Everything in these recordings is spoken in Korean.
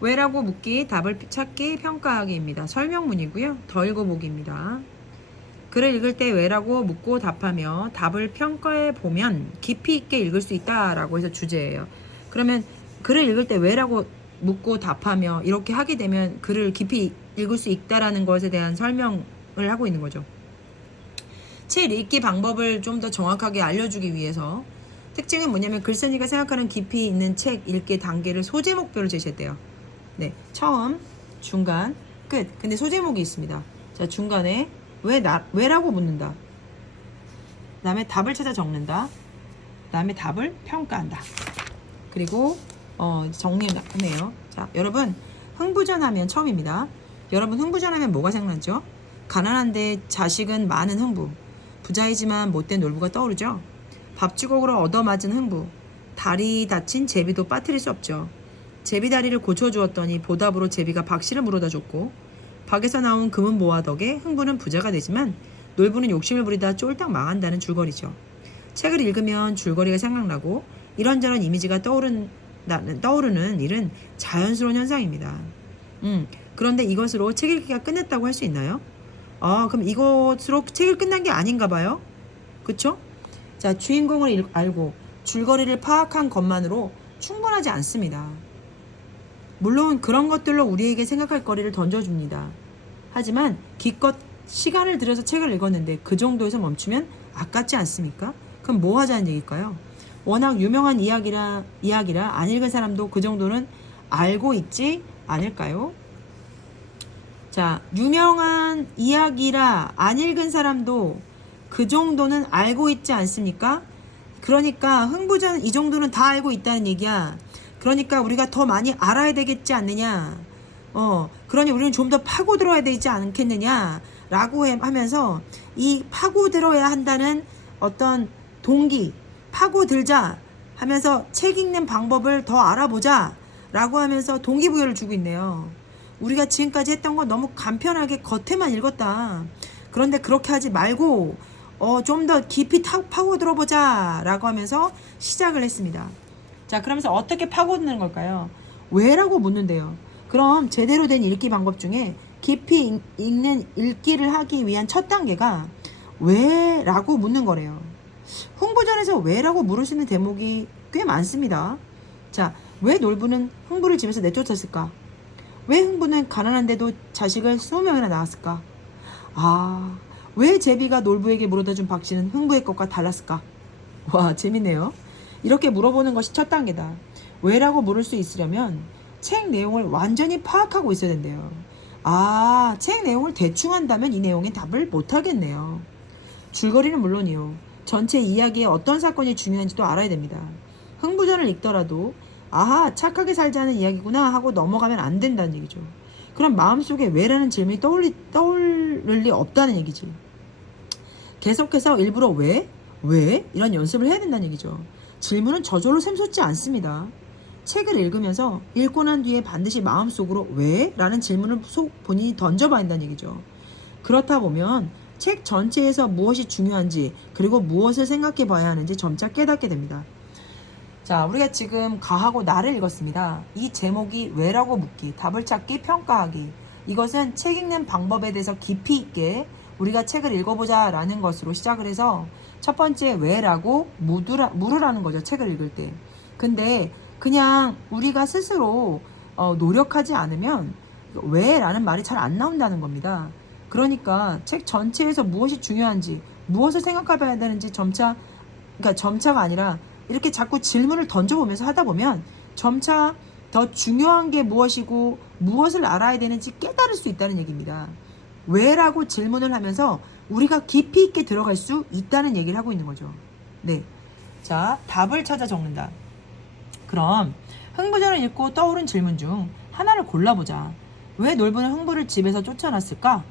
왜라고 묻기, 답을 찾기, 평가하기입니다. 설명문이고요. 더 읽어보기입니다. 글을 읽을 때 왜라고 묻고 답하며 답을 평가해 보면 깊이 있게 읽을 수 있다라고 해서 주제예요. 그러면 글을 읽을 때 왜라고 묻고 답하며 이렇게 하게 되면 글을 깊이 읽을 수 있다라는 것에 대한 설명을 하고 있는 거죠. 책 읽기 방법을 좀 더 정확하게 알려주기 위해서 특징은 뭐냐면 글쓴이가 생각하는 깊이 있는 책 읽기 단계를 소제 목표로 제시했대요. 네, 처음, 중간, 끝. 근데 소제목이 있습니다. 자, 중간에 왜라고 묻는다. 그다음에 답을 찾아 적는다. 그다음에 답을 평가한다. 그리고 정리하네요. 자, 여러분 흥부전하면 처음입니다. 여러분 흥부전하면 뭐가 생각나죠? 가난한데 자식은 많은 흥부, 부자이지만 못된 놀부가 떠오르죠. 밥주걱으로 얻어맞은 흥부, 다리 다친 제비도 빠뜨릴 수 없죠. 제비 다리를 고쳐주었더니 보답으로 제비가 박씨를 물어다 줬고, 박에서 나온 금은 모아 덕에 흥부는 부자가 되지만 놀부는 욕심을 부리다 쫄딱 망한다는 줄거리죠. 책을 읽으면 줄거리가 생각나고 이런저런 이미지가 떠오르는 일은 자연스러운 현상입니다. 그런데 이것으로 책 읽기가 끝냈다고 할 수 있나요? 그럼 이것으로 책이 끝난 게 아닌가 봐요. 그쵸? 자, 주인공을 알고 줄거리를 파악한 것만으로 충분하지 않습니다. 물론 그런 것들로 우리에게 생각할 거리를 던져줍니다. 하지만 기껏 시간을 들여서 책을 읽었는데 그 정도에서 멈추면 아깝지 않습니까? 그럼 뭐 하자는 얘기일까요? 워낙 유명한 이야기라 안 읽은 사람도 그 정도는 알고 있지 않을까요? 자, 유명한 이야기라 안 읽은 사람도 그 정도는 알고 있지 않습니까? 그러니까 흥부전 이 정도는 다 알고 있다는 얘기야. 그러니까 우리가 더 많이 알아야 되겠지 않느냐. 그러니 우리는 좀 더 파고들어야 되지 않겠느냐 라고 하면서 이 파고들어야 한다는 어떤 동기, 파고들자 하면서 책 읽는 방법을 더 알아보자 라고 하면서 동기부여를 주고 있네요. 우리가 지금까지 했던 건 너무 간편하게 겉에만 읽었다. 그런데 그렇게 하지 말고 좀 더 깊이 파고들어 보자 라고 하면서 시작을 했습니다. 자, 그러면서 어떻게 파고드는 걸까요? 왜라고 묻는데요. 그럼 제대로 된 읽기 방법 중에 깊이 읽는 읽기를 하기 위한 첫 단계가 왜라고 묻는 거래요. 흥부전에서 왜라고 물을 수 있는 대목이 꽤 많습니다. 자, 왜 놀부는 흥부를 집에서 내쫓았을까? 왜 흥부는 가난한데도 자식을 20명이나 낳았을까? 왜 제비가 놀부에게 물어다 준 박씨는 흥부의 것과 달랐을까? 와, 재밌네요. 이렇게 물어보는 것이 첫 단계다. 왜라고 물을 수 있으려면 책 내용을 완전히 파악하고 있어야 된대요. 책 내용을 대충 한다면 이 내용에 답을 못하겠네요. 줄거리는 물론이요. 전체 이야기에 어떤 사건이 중요한지도 알아야 됩니다. 흥부전을 읽더라도 착하게 살자는 이야기구나 하고 넘어가면 안 된다는 얘기죠. 그럼 마음속에 왜라는 질문이 떠오를 리 없다는 얘기지. 계속해서 일부러 왜? 이런 연습을 해야 된다는 얘기죠. 질문은 저절로 샘솟지 않습니다. 책을 읽으면서 읽고 난 뒤에 반드시 마음속으로 왜? 라는 질문을 본인이 던져봐야 한다는 얘기죠. 그렇다 보면 책 전체에서 무엇이 중요한지 그리고 무엇을 생각해 봐야 하는지 점차 깨닫게 됩니다. 자, 우리가 지금 가하고 나를 읽었습니다. 이 제목이 왜라고 묻기, 답을 찾기, 평가하기. 이것은 책 읽는 방법에 대해서 깊이 있게 우리가 책을 읽어보자 라는 것으로 시작을 해서 첫 번째 왜라고 물으라는 거죠. 책을 읽을 때. 근데 그냥 우리가 스스로 노력하지 않으면 왜라는 말이 잘 안 나온다는 겁니다. 그러니까 책 전체에서 무엇이 중요한지 무엇을 생각해봐야 되는지 점차가 아니라 이렇게 자꾸 질문을 던져보면서 하다 보면 점차 더 중요한 게 무엇이고 무엇을 알아야 되는지 깨달을 수 있다는 얘기입니다. 왜라고 질문을 하면서 우리가 깊이 있게 들어갈 수 있다는 얘기를 하고 있는 거죠. 네. 자, 답을 찾아 적는다. 그럼 흥부전을 읽고 떠오른 질문 중 하나를 골라보자. 왜 놀부는 흥부를 집에서 쫓아놨을까?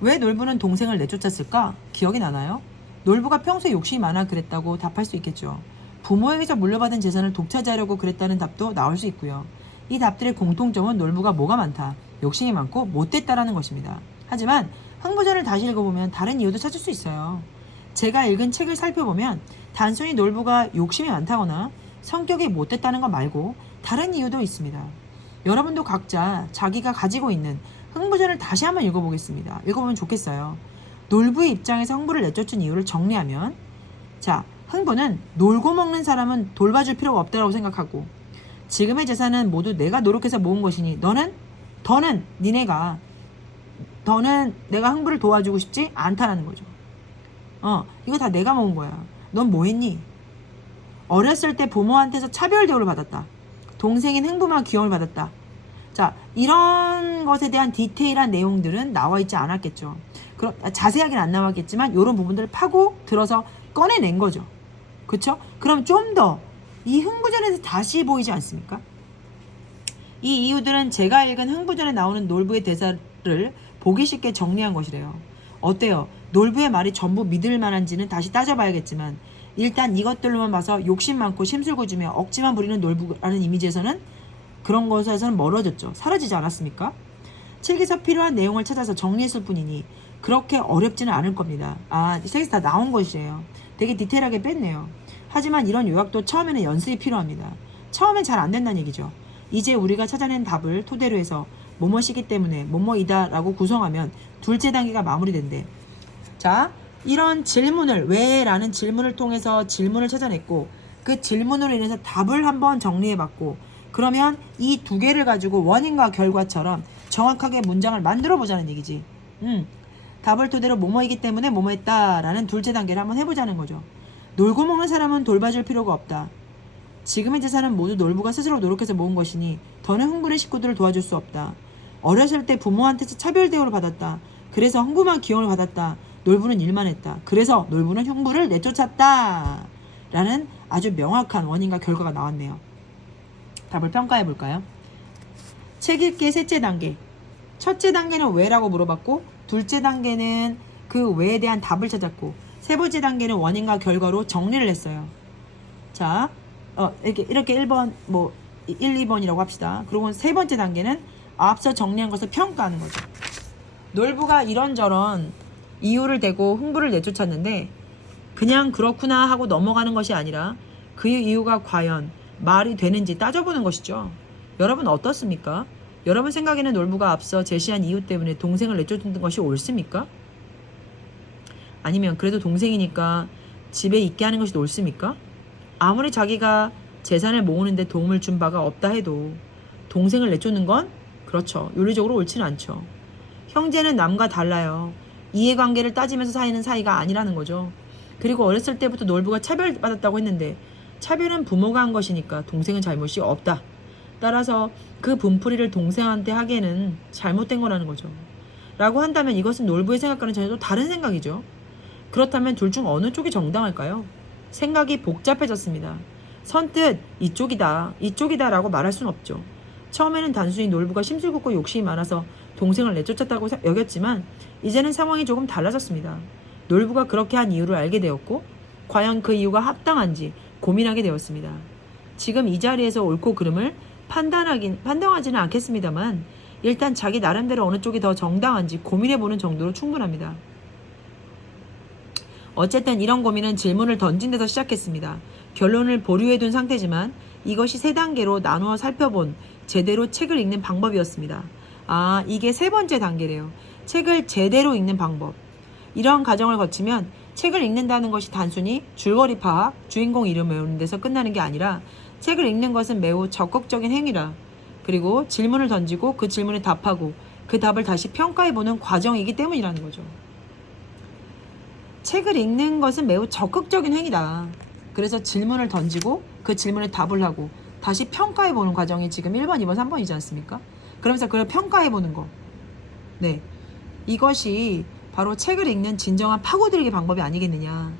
왜 놀부는 동생을 내쫓았을까? 기억이 나나요? 놀부가 평소에 욕심이 많아 그랬다고 답할 수 있겠죠. 부모에게서 물려받은 재산을 독차지하려고 그랬다는 답도 나올 수 있고요. 이 답들의 공통점은 놀부가 뭐가 많다, 욕심이 많고 못됐다라는 것입니다. 하지만 흥부전을 다시 읽어보면 다른 이유도 찾을 수 있어요. 제가 읽은 책을 살펴보면 단순히 놀부가 욕심이 많다거나 성격이 못됐다는 것 말고 다른 이유도 있습니다. 여러분도 각자 자기가 가지고 있는 흥부전을 다시 한번 읽어보겠습니다. 읽어보면 좋겠어요. 놀부의 입장에서 흥부를 내쫓은 이유를 정리하면, 자, 흥부는 놀고 먹는 사람은 돌봐줄 필요가 없다고 생각하고, 지금의 재산은 모두 내가 노력해서 모은 것이니 더는 내가 흥부를 도와주고 싶지 않다라는 거죠. 이거 다 내가 모은 거야. 넌 뭐 했니? 어렸을 때 부모한테서 차별 대우를 받았다. 동생인 흥부만 귀여움을 받았다. 자, 이런 것에 대한 디테일한 내용들은 나와 있지 않았겠죠. 그럼 자세하게는 안 나왔겠지만 이런 부분들을 파고 들어서 꺼내낸 거죠. 그쵸? 그럼 좀 더 이 흥부전에서 다시 보이지 않습니까? 이 이유들은 제가 읽은 흥부전에 나오는 놀부의 대사를 보기 쉽게 정리한 것이래요. 어때요? 놀부의 말이 전부 믿을 만한지는 다시 따져봐야겠지만 일단 이것들로만 봐서 욕심 많고 심술궂으며 억지만 부리는 놀부라는 이미지에서는 그런 것에서는 멀어졌죠. 사라지지 않았습니까? 책에서 필요한 내용을 찾아서 정리했을 뿐이니 그렇게 어렵지는 않을 겁니다. 책에서 다 나온 것이에요. 되게 디테일하게 뺐네요. 하지만 이런 요약도 처음에는 연습이 필요합니다. 처음엔 잘 안 된다는 얘기죠. 이제 우리가 찾아낸 답을 토대로 해서 뭐뭐시기 때문에 뭐뭐이다 라고 구성하면 둘째 단계가 마무리된대. 자, 이런 질문을, 왜? 라는 질문을 통해서 질문을 찾아냈고 그 질문으로 인해서 답을 한번 정리해봤고, 그러면 이 두 개를 가지고 원인과 결과처럼 정확하게 문장을 만들어 보자는 얘기지. 답을 토대로 뭐뭐이기 때문에 뭐뭐했다 라는 둘째 단계를 한번 해보자는 거죠. 놀고 먹는 사람은 돌봐줄 필요가 없다. 지금의 재산은 모두 놀부가 스스로 노력해서 모은 것이니 더는 흥부의 식구들을 도와줄 수 없다. 어렸을 때 부모한테서 차별 대우를 받았다. 그래서 흥부만 기용을 받았다. 놀부는 일만 했다. 그래서 놀부는 흥부를 내쫓았다. 라는 아주 명확한 원인과 결과가 나왔네요. 답을 평가해 볼까요? 책 읽기의 셋째 단계. 첫째 단계는 왜라고 물어봤고, 둘째 단계는 그 왜에 대한 답을 찾았고, 세 번째 단계는 원인과 결과로 정리를 했어요. 자, 이렇게 1번, 1, 2번이라고 합시다. 그리고 세 번째 단계는 앞서 정리한 것을 평가하는 거죠. 놀부가 이런저런 이유를 대고 흥부를 내쫓았는데 그냥 그렇구나 하고 넘어가는 것이 아니라 그 이유가 과연 말이 되는지 따져보는 것이죠. 여러분 어떻습니까? 여러분 생각에는 놀부가 앞서 제시한 이유 때문에 동생을 내쫓는 것이 옳습니까? 아니면 그래도 동생이니까 집에 있게 하는 것이 옳습니까? 아무리 자기가 재산을 모으는데 도움을 준 바가 없다 해도 동생을 내쫓는 건 그렇죠. 윤리적으로 옳지는 않죠. 형제는 남과 달라요. 이해관계를 따지면서 사이는 사이가 아니라는 거죠. 그리고 어렸을 때부터 놀부가 차별받았다고 했는데 차별은 부모가 한 것이니까 동생은 잘못이 없다. 따라서 그 분풀이를 동생한테 하기에는 잘못된 거라는 거죠. 라고 한다면 이것은 놀부의 생각과는 전혀 또 다른 생각이죠. 그렇다면 둘 중 어느 쪽이 정당할까요? 생각이 복잡해졌습니다. 선뜻 이쪽이다 라고 말할 수는 없죠. 처음에는 단순히 놀부가 심술궂고 욕심이 많아서 동생을 내쫓았다고 여겼지만 이제는 상황이 조금 달라졌습니다. 놀부가 그렇게 한 이유를 알게 되었고 과연 그 이유가 합당한지 고민하게 되었습니다. 지금 이 자리에서 옳고 그름을 판단하지는 않겠습니다만 일단 자기 나름대로 어느 쪽이 더 정당한지 고민해보는 정도로 충분합니다. 어쨌든 이런 고민은 질문을 던진 데서 시작했습니다. 결론을 보류해둔 상태지만 이것이 세 단계로 나누어 살펴본 제대로 책을 읽는 방법이었습니다. 이게 세 번째 단계래요. 책을 제대로 읽는 방법. 이런 과정을 거치면 책을 읽는다는 것이 단순히 줄거리 파악, 주인공 이름 외우는 데서 끝나는 게 아니라 책을 읽는 것은 매우 적극적인 행위라. 그리고 질문을 던지고 그 질문에 답하고 그 답을 다시 평가해보는 과정이기 때문이라는 거죠. 책을 읽는 것은 매우 적극적인 행위다. 그래서 질문을 던지고 그 질문에 답을 하고 다시 평가해보는 과정이 지금 1번, 2번, 3번이지 않습니까? 그러면서 그걸 평가해보는 거. 네, 이것이 바로 책을 읽는 진정한 파고들기 방법이 아니겠느냐.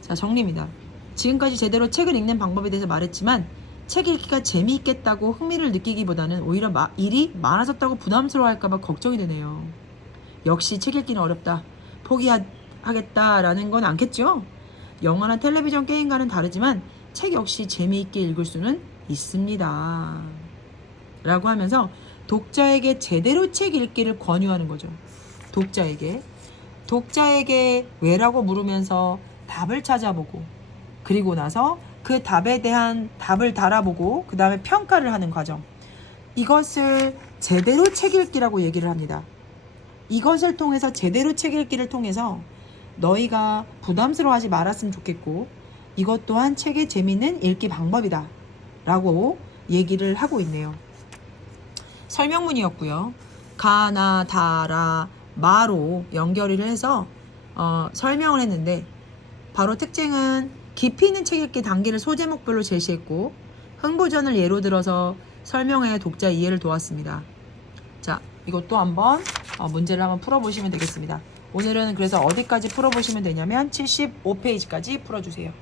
자, 정리입니다. 지금까지 제대로 책을 읽는 방법에 대해서 말했지만 책 읽기가 재미있겠다고 흥미를 느끼기보다는 오히려 일이 많아졌다고 부담스러워할까봐 걱정이 되네요. 역시 책 읽기는 어렵다. 포기하겠다라는 건 않겠죠? 영화나 텔레비전 게임과는 다르지만 책 역시 재미있게 읽을 수는 있습니다. 라고 하면서 독자에게 제대로 책 읽기를 권유하는 거죠. 독자에게 왜라고 물으면서 답을 찾아보고 그리고 나서 그 답에 대한 답을 달아보고 그 다음에 평가를 하는 과정. 이것을 제대로 책 읽기라고 얘기를 합니다. 이것을 통해서 제대로 책 읽기를 통해서 너희가 부담스러워하지 말았으면 좋겠고 이것 또한 책의 재미있는 읽기 방법이다 라고 얘기를 하고 있네요. 설명문이었고요. 가나 다라 마로 연결을 해서 설명을 했는데 바로 특징은 깊이 있는 책 읽기 단계를 소제목별로 제시했고 흥부전을 예로 들어서 설명해 독자 이해를 도왔습니다. 자, 이것도 한번 문제를 한번 풀어보시면 되겠습니다. 오늘은 그래서 어디까지 풀어보시면 되냐면 75페이지까지 풀어주세요.